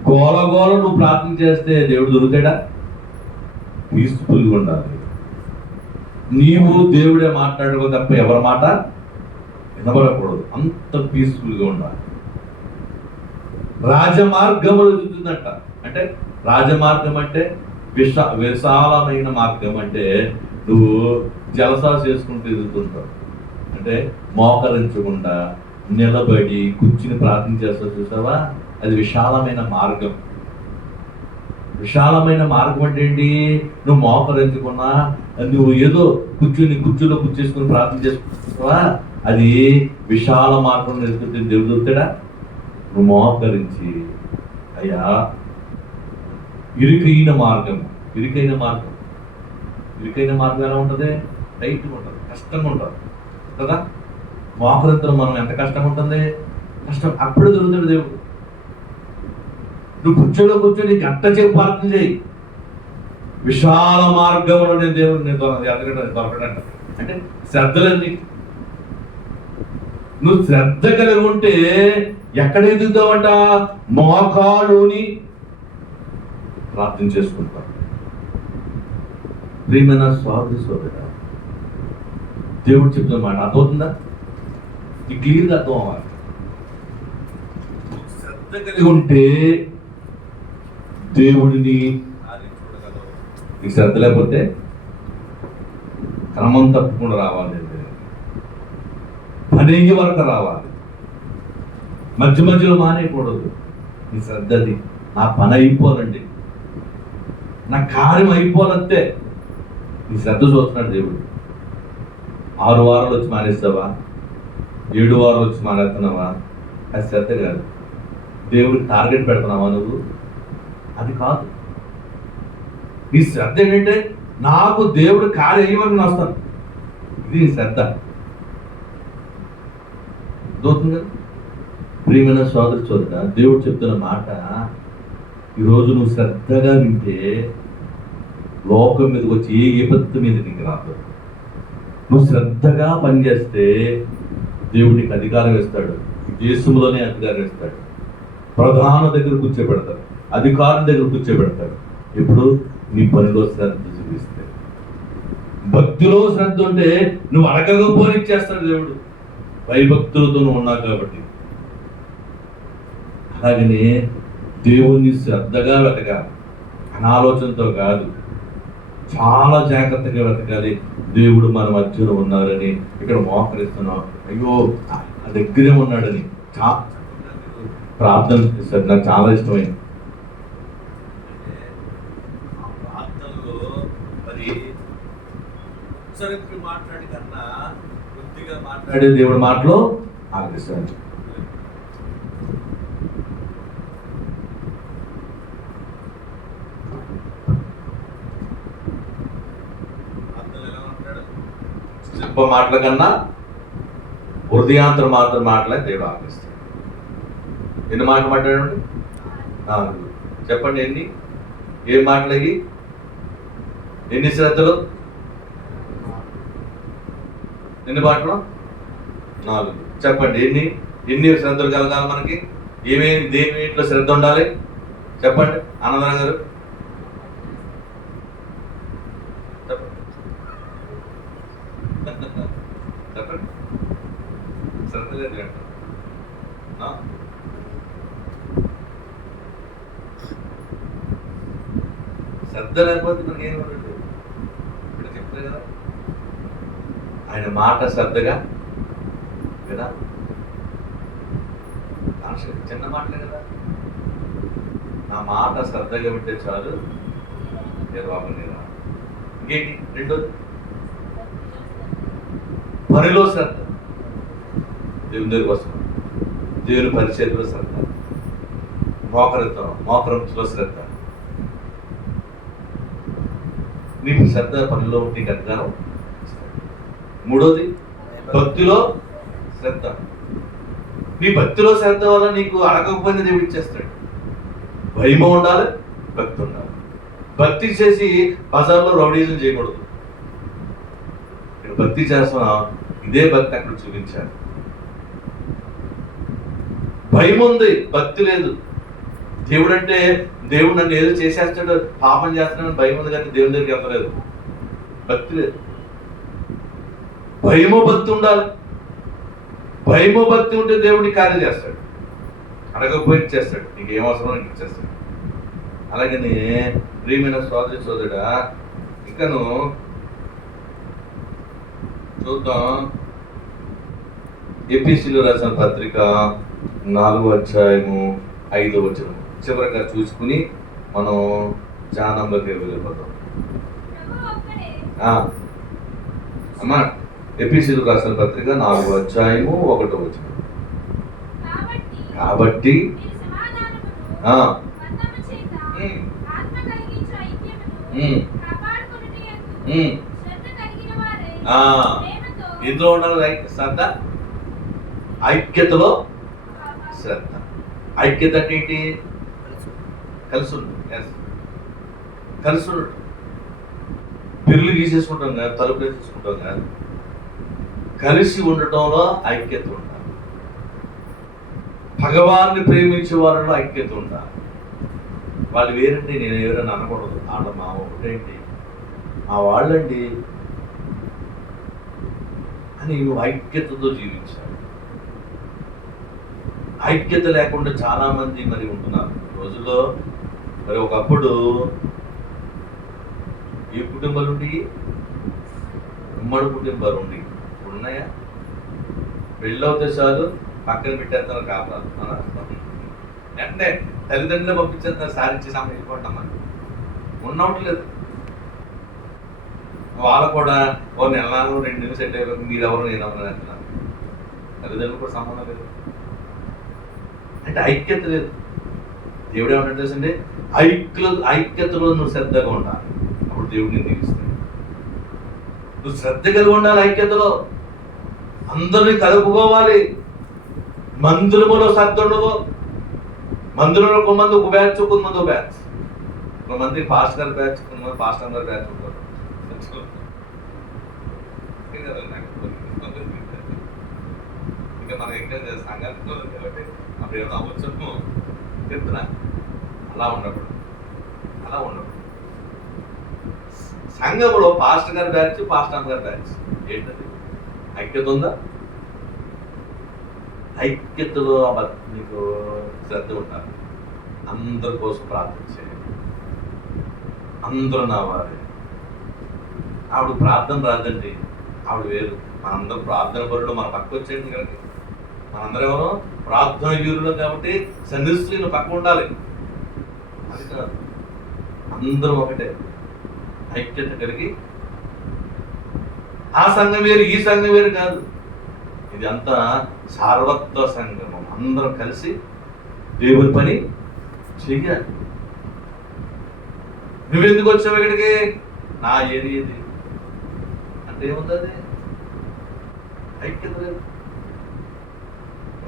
గోల గోల నువ్వు ప్రార్థన చేస్తే దేవుడు దొరుకుతాడా? పీస్ఫుల్గా ఉండాలి. నీవు దేవుడే మాట్లాడుకో తప్ప ఎవరి మాట వినబడకూడదు. అంత పీస్ఫుల్గా ఉండాలి. రాజమార్గములు ఎదుగుతుందంట. అంటే రాజమార్గం అంటే విశాలమైన మార్గం. అంటే నువ్వు జలసా చేసుకుంటూ ఎదుగుతుంటావు. అంటే మోకరించకుండా నిలబడి కూర్చుని ప్రార్థన చేస్తావు చూసావా? అది విశాలమైన మార్గం. విశాలమైన మార్గం అంటే ఏంటి? నువ్వు మోకరించకుండా నువ్వు ఏదో కుర్చీలో కూర్చేసుకుని ప్రార్థన చేసుకుంటావా? అది విశాల మార్గం ఎదుగుతుంటే దేవుడు దొరుకుతాడా? నువ్వు మోకరించి అయ్యా ఇరుకైన మార్గం ఎలా ఉంటుంది? టైట్గా ఉంటుంది, కష్టంగా ఉంటుంది కదా. మోకరించడం మనం ఎంత కష్టంగా ఉంటుంది? కష్టం. అప్పుడు దొరుకుతాడు దేవుడు. నువ్వు కూర్చొని గంట చేపు ప్రార్థన చేయి. విశాల మార్గంలో నేను దేవుడిని దొరకడంట. అంటే శ్రద్ధలన్నీ నువ్వు శ్రద్ధ కలిగి ఉంటే ఎక్కడ ఎదుగుతావంట? మోకాలుని ప్రార్థన చేసుకుంటాం. ప్రియమైన సోదర, దేవుడు చెప్తున్న మాట అర్థమవుతుందా? ఈ క్లియర్గా అర్థం అవ్వాలి. శ్రద్ధ కలిగి ఉంటే దేవుడిని చూడగలవు. నీకు శ్రద్ధ లేకపోతే క్రమం తప్పకుండా రావాలి. పని వరకు రావాలి. మధ్యలో మానేయకూడదు. నీ శ్రద్ధది. నా పని అయిపోవాలండి, నా కార్యం అయిపోవాలంతే. నీ శ్రద్ధ చూస్తున్నాడు దేవుడు. 6 వారాలు వచ్చి మానేస్తావా? 7 వారాలు వచ్చి మానేస్తున్నావా? అది శ్రద్ధ కాదు. దేవుడికి టార్గెట్ పెడుతున్నావా నువ్వు? అది కాదు. నీ శ్రద్ధ ఏంటంటే నాకు దేవుడు కార్యం అయ్యేవరకు వస్తాను. ఇది నీ శ్రద్ధ. దోతుంది కదా. ప్రియమైన సోదర, దేవుడు చెప్తున్న మాట ఈరోజు నువ్వు శ్రద్ధగా వింటే లోకం మీదకి వచ్చి ఏ విపత్తు మీద నీకు రాదు. నువ్వు శ్రద్ధగా పనిచేస్తే దేవుడు నీకు అధికారం ఇస్తాడు. దేశంలోనే అధికారం ఇస్తాడు. ప్రధాన దగ్గర కూర్చోబెడతాడు, అధికారం దగ్గర కూర్చోబెడతాడు. ఇప్పుడు నీ పనిలో శ్రద్ధ చూపిస్తే, భక్తిలో శ్రద్ధ ఉంటే నువ్వు అడగకపోని చేస్తాడు దేవుడు. భయభక్తులతో నువ్వు ఉన్నావు కాబట్టి. అలాగనే దేవుణ్ణి శ్రద్ధగా వెతకాలి, అనాలోచనతో కాదు. చాలా జాగ్రత్తగా వెతకాలి. దేవుడు మన మధ్యలో ఉన్నారని, ఇక్కడ మోకరిస్తున్నాం, అయ్యో ఆ దగ్గరే ఉన్నాడని ప్రార్థన చేస్తారు. నాకు చాలా ఇష్టమైంది. ప్రార్థనలో మరి మాట్లాడి కన్నా కొద్దిగా మాట్లాడే దేవుడు మాటలో ఆగ్రహిస్తాడు. చెప్ప మాటల కన్నా హృదయాంతర మాత్రం మాటలే దేవుడు ఆగ్రహిస్తాడు. ఎన్ని మాటలు మాట్లాడండి? 4. చెప్పండి ఎన్ని? ఏం మాటలకి ఎన్ని శ్రద్ధలు? ఎన్ని మాటలు? 4. చెప్పండి ఎన్ని శ్రద్ధలు కలగాలి మనకి? దేని ఇంట్లో శ్రద్ధ ఉండాలి? చెప్పండి ఆనందరావు గారు. చెప్పండి. శ్రద్ధ లేదు అంట. శ్రద్ధ లేకపోతే మనకి ఏం ఉండదు. ఇక్కడ చెప్తారు కదా, ఆయన మాట శ్రద్ధగా కదా. చిన్న మాటలే కదా. నా మాట శ్రద్ధగా వింటే చాలు, నిర్వాహం లేదా. ఇంకేంటి? 2 పనిలో శ్రద్ధ. దేవుని దగ్గరికి వస్తున్నాం, దేవుని పరిచయంలో శ్రద్ధ. మోకరంలో శ్రద్ధ. నీకు శ్రద్ధ పనిలో నీకు అధికారం. మూడోది భక్తిలో శ్రద్ధ. నీ భక్తిలో శ్రద్ధ వల్ల నీకు అడగకపోయినా దేవుడు ఇచ్చేస్తాడు. భయం ఉండాలి, భక్తి ఉండాలి. భక్తి చేసి బజార్లో రౌడీజం చేయకూడదు. ఇక్కడ భక్తి చేస్తున్నాం, ఇదే భక్తి అక్కడ చూపించాలి. భయం ఉంది, భక్తి లేదు. దేవుడు అంటే దేవుడు నన్ను ఏదో చేసేస్తాడు, పాపం చేస్తాడని భయం ఉంది, కానీ దేవుని దగ్గరికి వెళ్ళలేదు. భక్తి లేదు. భయమో భక్తి ఉండాలి. భయమో భక్తి ఉంటే దేవుడిని కార్యం చేస్తాడు, అడగకపోయి చేస్తాడు, నీకు ఏం అవసరం నీకు ఇచ్చేస్తాడు. అలాగని ప్రియమైన సోదరి సోదరుడా, ఇంకను చూద్దాం. ఎపిసిలో రాసిన పత్రిక 4వ అధ్యాయము 5వ వచనం చివరిగా చూసుకుని మనం ధ్యానంలోకి వెళ్ళిపోతాం. అమ్మా, ఎపిసిలో రాసిన పత్రిక 4వ అధ్యాయము 1వ వచనం. కాబట్టి ఇందులో ఉండాలి శ్రద్ధ, ఐక్యతలో శ్రద్ధ. ఐక్యత అంటే ఏంటి? కలిసి ఉండడం. కలిసి ఉండడం. పిల్లు గీసేసుకుంటాం కదా, తలుపులు వేసేసుకుంటాం కదా. కలిసి ఉండటంలో ఐక్యత ఉండాలి. భగవాన్ని ప్రేమించే వారిలో ఐక్యత ఉండాలి. వాళ్ళు వేరండి, నేను ఎవరైనా అనకూడదు. వాళ్ళ మా ఒకటేంటి, మా వాళ్ళండి అని ఐక్యతతో జీవించాలి. ఐక్యత లేకుండా చాలా మంది మరి ఉంటున్నారు ఈ రోజుల్లో. మరి ఒకప్పుడు ఈ కుటుంబాలు ఉండి, ఉమ్మడి కుటుంబాలు ఉండి ఉన్నాయా? పెళ్ళవుతే చాలు పక్కన పెట్టేస్తారు కాపాడు. అంటే తల్లిదండ్రులు పంపించేస్తారు, సారించి సమయం వెళ్ళిపోతామని ఉన్నట్లేదు. వాళ్ళు కూడా ఓ నెల 2 నెలలు సెట్ అయిపోయి మీరెవరు నేనెవరు అంటున్నారు. తల్లిదండ్రులు కూడా సంబంధం లేదు. అంటే ఐక్యత లేదు. దేవుడు ఏమంటే తెలుసండి, ఐక్యతలో నువ్వు శ్రద్ధగా ఉండాలి, అప్పుడు దేవుడిని దీవిస్తాడు. నువ్వు శ్రద్ధ కలిగి ఉండాలి. ఐక్యతలో అందరినీ కలుపుకోవాలి. మందిరములో శ్రద్ధ ఉండదు. మందిరంలో కొంతమంది ఒక బ్యాచ్, కొంతమంది ఒక బ్యాచ్. కొంతమంది పాస్టర్ గారి బ్యాచ్, కొంతమంది పాస్టర్ గారి బ్యాచ్ ఉంటారు. ఇంకా మనం ఇంకా సంఘానికి కాబట్టి అప్పుడు ఏమైనా అవ్వచ్చు చెప్తున్నా. అలా ఉండకూడదు. సంఘంలో పాస్టర్ గారి బ్యాచ్, పాస్టర్ గారి బ్యాచ్ ఏంటది? ఐక్యత ఉందా? ఐక్యతలో నీకు శ్రద్ధ ఉండాలి. అందరి కోసం ప్రార్థన చేయాలి. అందరూ నా వారే. ఆవిడ ప్రార్థన రాదండి, ఆవిడ వేరు. మనందరం ప్రార్థన పరుడు. మన పక్క వచ్చేయండి కనుక మనందరం ఎవరో ప్రార్థన వీరులు కాబట్టి సన్నిధిస్తులు పక్క ఉండాలి. అది కాదు, అందరం ఒకటే. ఐక్యత కలిగి ఆ సంఘం వేరు, ఈ సంఘం వేరు కాదు. ఇది అంతా సార్వత్వ సంగమం. అందరం కలిసి దేవుని పని చెయ్యాలి. నువ్వెందుకు వచ్చావు ఇక్కడికి? నా ఏది అంటే ఏముంది? ఐక్యత లేదు.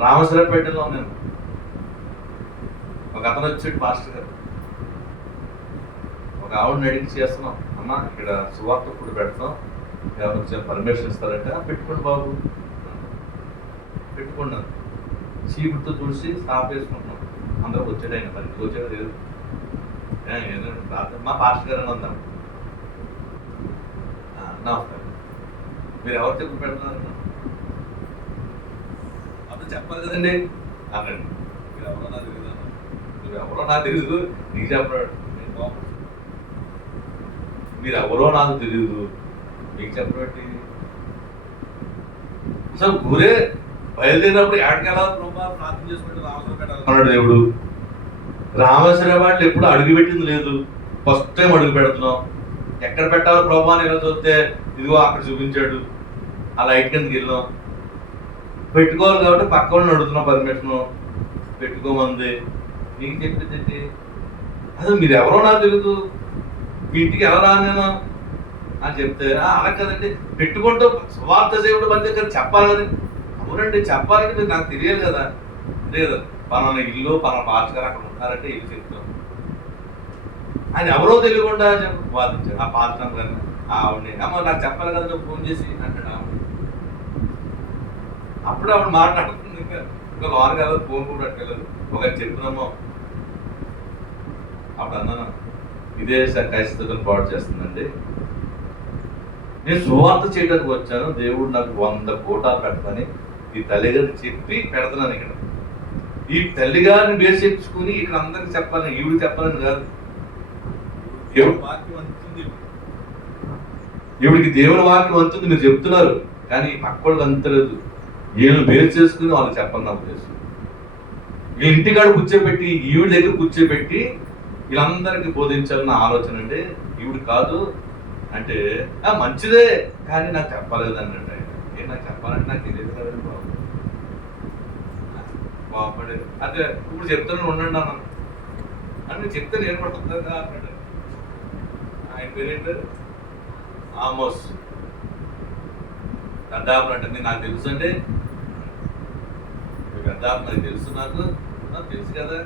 రామశిరపేటలో నేను ఒక అతను వచ్చాడు, పాస్టర్ గారు. ఒక ఆవిడని అడిగి చేస్తున్నాం, అమ్మా ఇక్కడ సువార్త ఇప్పుడు పెడతాం, ఎవరు పర్మిషన్ ఇస్తారంటే పెట్టుకోండి బాబు. పెట్టుకున్నాను. చీపుడుతో తుడిసి స్టాప్ వేసుకుంటున్నాం. అందరూ వచ్చాడు, ఆయన పనికి వచ్చాడు లేదు. మా పాస్టర్ గారు అని అందాం. నమస్కారం, మీరు ఎవరు చెప్పు పెడుతున్నారు? అప్పుడు చెప్పాలి కదండి అనండి. మీరు ఎవరో నాకు తెలియదు, నువ్వు ఎవరో నాకు తెలియదు, నీకు చెప్పాడు. మీరు ఎవరో నాకు తెలియదు, మీకు చెప్పబట్టి అసలు గురే బయలుదేరినప్పుడు ఎక్కడికెళ్ళా ప్రార్థన చేసుకుంటే రామేశ్వరం పెట్టాలన్నాడు దేవుడు. రామేశ్వరం వాళ్ళు ఎప్పుడు అడుగు పెట్టింది లేదు, ఫస్ట్ టైం అడుగు పెడుతున్నాం. ఎక్కడ పెట్టాలో ప్రభా అని ఇలా చూస్తే ఇదిగో అక్కడ చూపించాడు. అలా లైట్ కిందకి వెళ్ళాం. పెట్టుకోవాలి కాబట్టి పక్క వాళ్ళని అడుగుతున్నాం పర్మిషన్, పెట్టుకోమంది. నీకు చెప్పింది అసలు మీరు ఎవరో నాకు తెలియదు, మీ ఇంటికి ఎలా రా నేను అని చెప్తే అలా కదండి, పెట్టుకుంటూ సువార్త సేవకుడు మన దగ్గర చెప్పాలి కదండి. అవునండి, చెప్పాలంటే మీరు నాకు తెలియాలి కదా. అదే కదా, పలానా ఇల్లు పలానా పాస్టర్ గారు అక్కడ ఉంటారంటే ఇల్లు చెప్తాం. ఆయన ఎవరో తెలియకుండా వాదించారు ఆ పాస్టర్ గారిని. ఆవిడని అమ్మ నాకు చెప్పాలి కదా నువ్వు ఫోన్ చేసి అంటాడు ఆవిడ. అప్పుడు ఆవిడ మాట్లాడుతుంది, ఇంకా లోన్ కదా ఫోన్ కూడా అట్టలేదు. ఒక చెప్పినామో అప్పుడు అన్నాను, ఇదే క్రైస్తవులను పాడు చేస్తుందండి. నేను సువార్త చేయడానికి వచ్చాను, దేవుడు నాకు 100 కోటాలు పెట్టమని ఈ తల్లిగారిని చెప్పి పెడుతున్నాను. ఇక్కడ ఈ తల్లిగారిని బేసెచ్చుకుని ఇక్కడ అందరికి చెప్పాలని, ఈవిడ చెప్పాలని కాదు. దేవుడి వాక్యం అంతుంది, ఈవిడికి దేవుని వాక్యం అంతుంది మీరు చెప్తున్నారు, కానీ పక్కడికి అంతలేదు. వీళ్ళు బేస్ చేసుకుని వాళ్ళు చెప్పండి నా ఉద్దేశం. వీళ్ళ ఇంటికాడ కూర్చోబెట్టి ఈవిడ దగ్గర కూర్చోబెట్టి వీళ్ళందరికీ బోధించాలన్న ఆలోచన అండి. ఈవిడ కాదు అంటే మంచిదే, కానీ నాకు చెప్పలేదు అన్నట్టు. ఆయన నాకు చెప్పాలంటే నాకు తెలియదు కదండి బాబు. బాగుపడేది అదే ఇప్పుడు చెప్తాను ఉండండి అన్నాను అంటే చెప్తే నేను పడుతుందా అన్నాడు. ఆయన పేరేంటారు ఆమోస్. గద్దాపులు అంటే నాకు తెలుసు అండి, గద్దాపు నాకు తెలుసు, నాకు తెలుసు కదా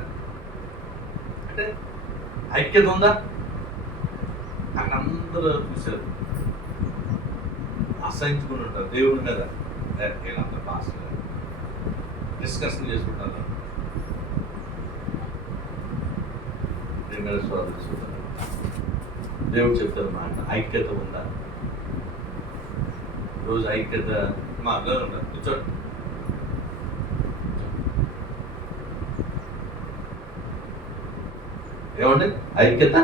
అంటే ఐక్యత ఉందా? నాకు అందరూ చూశారు, అసహించుకుని ఉంటారు దేవుడి మీద. వీళ్ళందరూ పాస్టర్ డిస్కషన్ చేసుకుంటారు. దేవుడు చెప్తారు మాట, ఐక్యత ఉందా? రోజు ఐక్యత మా అందరూ ఉంటారు. కూర్చోండి. ఏమండి ఐక్యత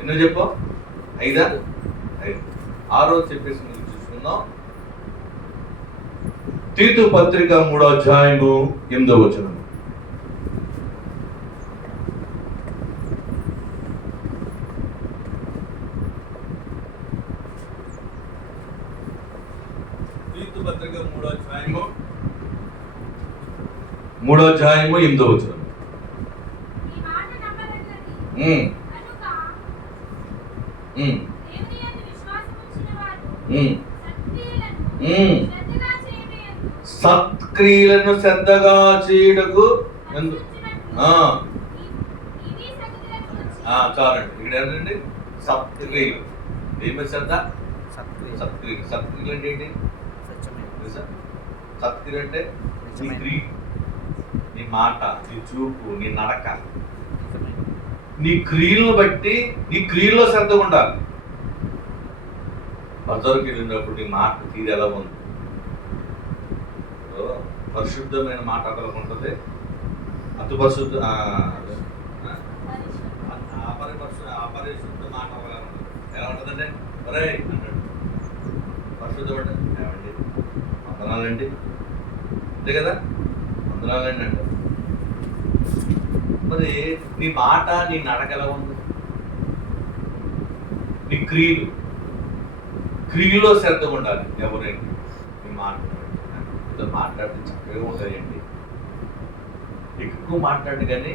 ఎన్నో చెప్పు? 5. 6 చెప్పేసి ముందు చూసుకుందాం. తీతు పత్రిక 3వ అధ్యాయము 8వ వచనం. తీతు పత్రిక 3వ అధ్యాయము 8వ వచనం. సత్క్రియలను శ్రద్ధగా చేయుటకు చాలండి. ఇక్కడ ఏంటండి సత్క్రియలు. ఏమి శ్రద్ధ? సత్క్రియలు. సత్క్రియలు అంటే ఏంటి? సత్క్రియ అంటే నీ క్రియ, నీ మాట, నీ చూపు, నీ నడక, నీ క్రియలను బట్టి నీ క్రియల్లో శ్రద్ధ ఉండాలి. బజారుకి వెళ్ళినప్పుడు నీ మాట తీరు ఎలా ఉంది? పరిశుద్ధమైన మాట ఒకరికి ఉంటుంది, అపరిశుద్ధ మాట ఒకలా ఉంటుంది. ఎలా ఉంటుందంటే ఒరే అంటాడు, పరిశుద్ధం అంటే ఏమండి వందనాలండి, అంతే కదా, వందనాలండి అంటారు. మరి నీ మాట నీ నడక ఎలా ఉంది? నీ క్రియలో శ్రద్ధ ఉండాలి. ఎవరైనా నీ మాట్లాడితే చక్కగా ఉంటాయండి, ఎక్కువ మాట్లాడు కానీ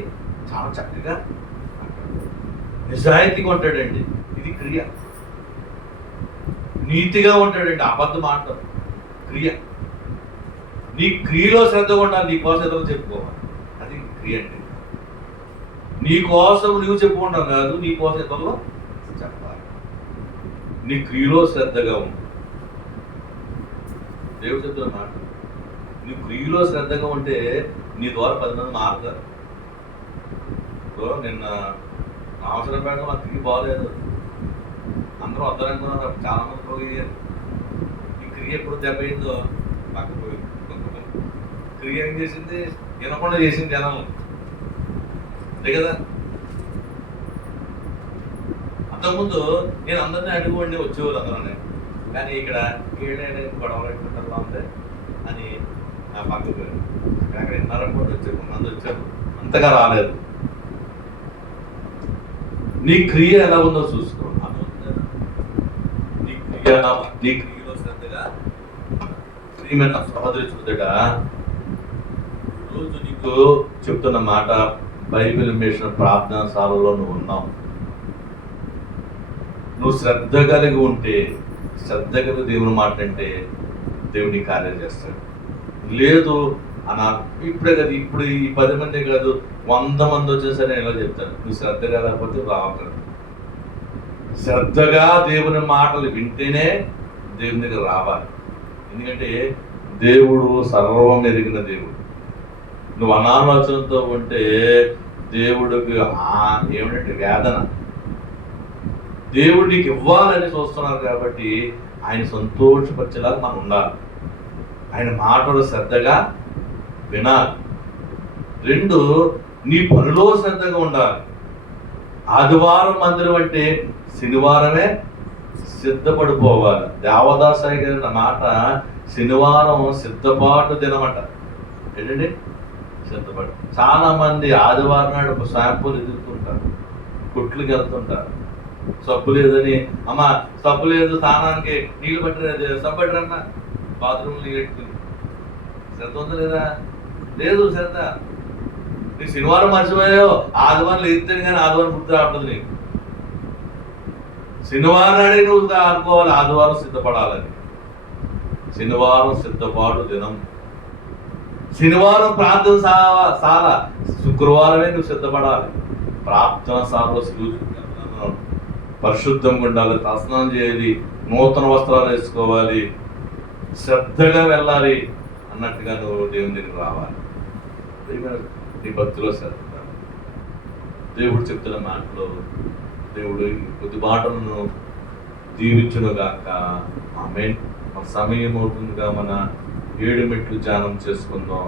చాలా చక్కగా నిజాయితీగా ఉంటాడండి. ఇది క్రియ. నీతిగా ఉంటాడండి, అబద్ధం మాట్లాడు క్రియ. నీ క్రియలో శ్రద్ధ ఉండాలి, నీ కోసం ఏదో చెప్పుకోవాలి, అది క్రియ అండి. నీ కోసం నువ్వు చెప్పుకుంటావు కాదు, నీ కోసం ఇతరులు చెప్పాలి. నీ క్రియలో శ్రద్ధగా ఉంది. దేవుడు చెప్తున్న మాట, నీ క్రియలో శ్రద్ధగా ఉంటే నీ ద్వారా 10 మంది మారుతారు. నిన్న అవసరం పేట మా క్రియ బాగలేదు, అందరూ వద్దరనుకున్నారు, చాలా మంది పోయారు. ఈ క్రియ ఎప్పుడు దెబ్బయిందో పక్క పోయింది. క్రియ ఏం చేసింది? వినకుండా చేసింది జనం, అంతే కదా. అంతకుముందు నేను అందరినీ అడుగుండి వచ్చేవాళ్ళు అందరూ, కానీ ఇక్కడ ఏడైనా గొడవలు పెట్టుకుంటారు ఉంది అని నా పక్కకు పోయారు. అక్కడ 2.5 కోట్లు వచ్చారు, కొంతమంది వచ్చారు, అంతగా రాలేదు. నీ క్రియ ఎలా ఉందో చూసుకో. నీ క్రియలో శ్రద్ధగా ప్రియమైన సహోదరి చూదట. రోజు నీకు చెప్తున్న మాట, బైబిల్ మిషన్ ప్రార్థనా సాలలో నువ్వు ఉన్నావు. నువ్వు శ్రద్ధ కలిగి ఉంటే, శ్రద్ధ కలిగి దేవుని మాట అంటే దేవుని కార్యం చేస్తాడు. లేదు అనా ఇప్పుడే కదా, ఇప్పుడు ఈ 10 మంది కాదు 100 మంది వచ్చేసరి నేను ఎలా చెప్తాను, నువ్వు శ్రద్ధగా లేకపోతే రావట్లేదు. శ్రద్ధగా దేవుని మాటలు వింటేనే దేవుని దగ్గర రావాలి. ఎందుకంటే దేవుడు సర్వం ఎరిగిన దేవుడు. నువ్వు అనాలోచనతో ఉంటే దేవుడికి ఏమిటంటే వేదన. దేవుడు నీకు ఇవ్వాలని చూస్తున్నారు కాబట్టి ఆయన సంతోషపరిచేలాగా మనం ఉండాలి. ఆయన మాటలు శ్రద్ధగా వినాలి. 2, నీ పనిలో శ్రద్ధగా ఉండాలి. ఆదివారం మందిరం అంటే శనివారమే సిద్ధపడిపోవాలి. దేవదాసాయి గారి మాట శనివారం సిద్ధపాటు దినమంట. ఏంటండి సిద్ధపాటు. చాలా మంది ఆదివారం నాడు షాంపూలు ఎదుగుతుంటారు, కొట్లకి వెళ్తుంటారు. సబ్బు లేదని, అమ్మ సబ్బు లేదు స్నానానికి నీళ్ళు పట్టిన సబ్బు పట్టరమ్మా, బాత్రూమ్ నీళ్ళు పెట్టుకుని. శ్రద్ధ ఉందా లేదా? లేదు శ్రద్ధ. నీకు శనివారం మర్చిపోయావు, ఆదివారం ఎత్తాను కానీ ఆదివారం గుర్తు రావట్లేదు నీకు. శనివారం నాడే నువ్వు అనుకోవాలి ఆదివారం సిద్ధపడాలని. శనివారం సిద్ధపాటు దినం. శనివారం ప్రార్థన సాల, శుక్రవారమే నువ్వు సిద్ధపడాలి. ప్రార్థన సాలలో పరిశుద్ధంగా ఉండాలి, స్నానం చేయాలి, నూతన వస్త్రాలు వేసుకోవాలి, శ్రద్ధగా వెళ్ళాలి అన్నట్టుగా నువ్వు దేవుని దగ్గర రావాలి. నీ భక్తిలో శ్రద్ధ. దేవుడు చెప్తున్న మాటలో దేవుడు కొద్ది మాటలను దీవించునుగాక. ఆమేన్. మన సమయం అవుతుందిగా, మన 7 మెట్లు ధ్యానం చేసుకుందాం.